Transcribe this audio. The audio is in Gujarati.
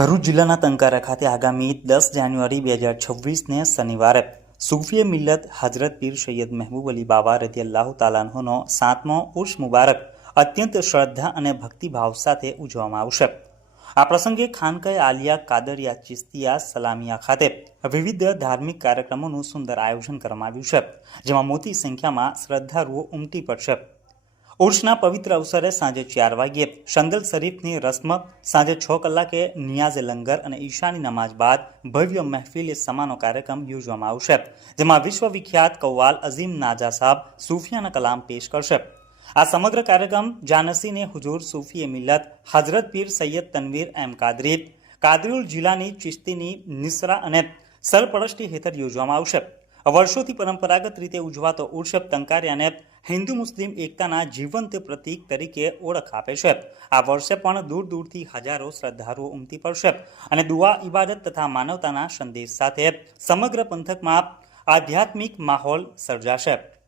ભરૂચ જિલ્લાના તંકારા ખાતે આગામી દસ જાન્યુઆરી બે હજાર છવ્વીસને શનિવારે સુફીએ મિલ્લત હજરત પીર સૈયદ મહેબૂબ અલી બાબા રદી અલ્લાહ તાલાનહોનો સાતમો ઉર્ષ મુબારક અત્યંત શ્રદ્ધા અને ભક્તિભાવ સાથે ઉજવવામાં આવશે. આ પ્રસંગે ખાનકાએ આલિયા કાદરિયા ચિસ્તિયા સલામિયા ખાતે વિવિધ ધાર્મિક કાર્યક્રમોનું સુંદર આયોજન કરવામાં આવ્યું છે, જેમાં મોટી સંખ્યામાં શ્રદ્ધાળુઓ ઉમટી પડશે. ઉર્ષના પવિત્ર અવસરે સાંજે ચાર વાગ્યે શંદલ શરીફની રસ્મ સાંજે છ કલાકે નિયાઝે લંગર અને ઈશાની નમાજ બાદ ભવ્ય મહેફિલ સમાનો કાર્યક્રમ યોજવામાં આવશે, જેમાં વિશ્વવિખ્યાત કૌવાલ અઝીમ નાજા સાહેબ સૂફિયાના કલામ પેશ કરશે. આ સમગ્ર કાર્યક્રમ જાનસીને હુજુર સુફીએ મિલત હજરત પીર સૈયદ તનવીર એમ કાદરી કાદરીઉલ જિલ્લાની ચિશ્તીની નિસરા અને સરપરસ્તી હેઠળ યોજવામાં આવશે. વર્ષોથી પરંપરાગત રીતે ઉજવાતો ઉર્ષબ તંકારિયાને હિન્દુ મુસ્લિમ એકતાના જીવંત પ્રતીક તરીકે ઓળખ આપે છે. આ વર્ષે પણ દૂર દૂરથી હજારો શ્રદ્ધાળુઓ ઉમટી પડશે અને દુઆ, ઇબાદત તથા માનવતાના સંદેશ સાથે સમગ્ર પંથકમાં આધ્યાત્મિક માહોલ સર્જાશે.